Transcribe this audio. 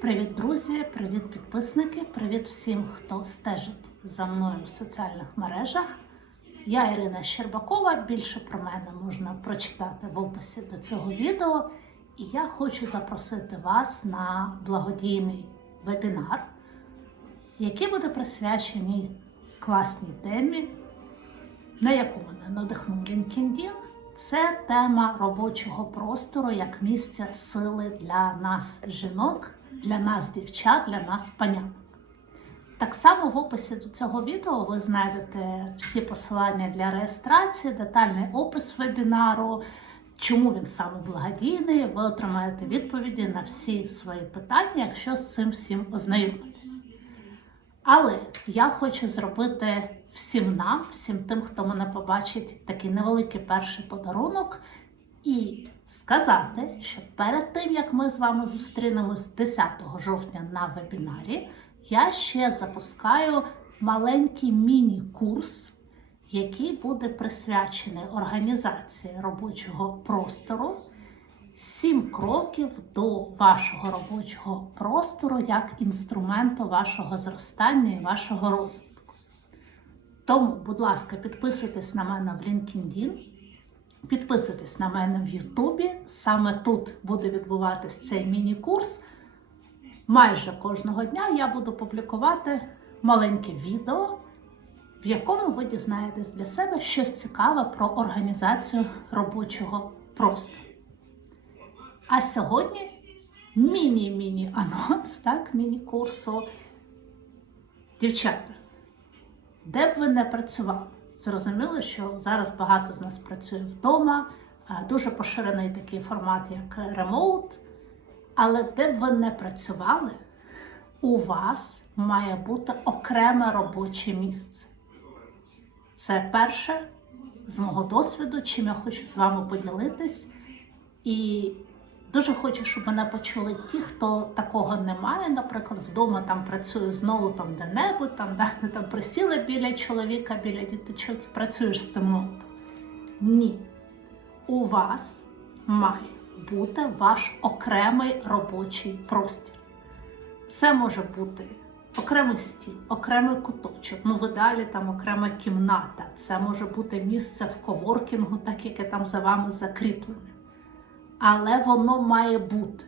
Привіт, друзі! Привіт, підписники! Привіт всім, хто стежить за мною в соціальних мережах. Я Ірина Щербакова. Більше про мене можна прочитати в описі до цього відео. І я хочу запросити вас на благодійний вебінар, який буде присвячений класній темі, на яку мене надихнув LinkedIn. Це тема робочого простору як місця сили для нас, жінок, для нас, дівчат, для нас, панянок. Так само в описі до цього відео ви знайдете всі посилання для реєстрації, детальний опис вебінару, чому він саме благодійний. Ви отримаєте відповіді на всі свої питання, якщо з цим всім ознайомитесь. Але я хочу зробити всім нам, всім тим, хто мене побачить, такий невеликий перший подарунок, і сказати, що перед тим, як ми з вами зустрінемось 10 жовтня на вебінарі, я ще запускаю маленький міні-курс, який буде присвячений організації робочого простору. Сім кроків до вашого робочого простору як інструменту вашого зростання і вашого розвитку. Тому, будь ласка, підписуйтесь на мене в LinkedIn, підписуйтесь на мене в Ютубі. Саме тут буде відбуватись цей міні-курс. Майже кожного дня я буду публікувати маленьке відео, в якому ви дізнаєтесь для себе щось цікаве про організацію робочого простору. А сьогодні міні-міні анонс, так, міні-курсу. Дівчата, де б ви не працювали, зрозуміло, що зараз багато з нас працює вдома, дуже поширений такий формат, як ремоут. Але де б ви не працювали, у вас має бути окреме робоче місце. Це перше з мого досвіду, чим я хочу з вами поділитись. І дуже хочу, щоб мене почули ті, хто такого не має. Наприклад, вдома там працює з ноутом де-небудь, там, ти там присіла біля чоловіка, біля діточок і працюєш з тим ноутом. Ні. У вас має бути ваш окремий робочий простір. Це може бути окремий стіл, окремий куточок, ну в ідеалі там окрема кімната. Це може бути місце в коворкінгу, так яке там за вами закріплене. Але воно має бути.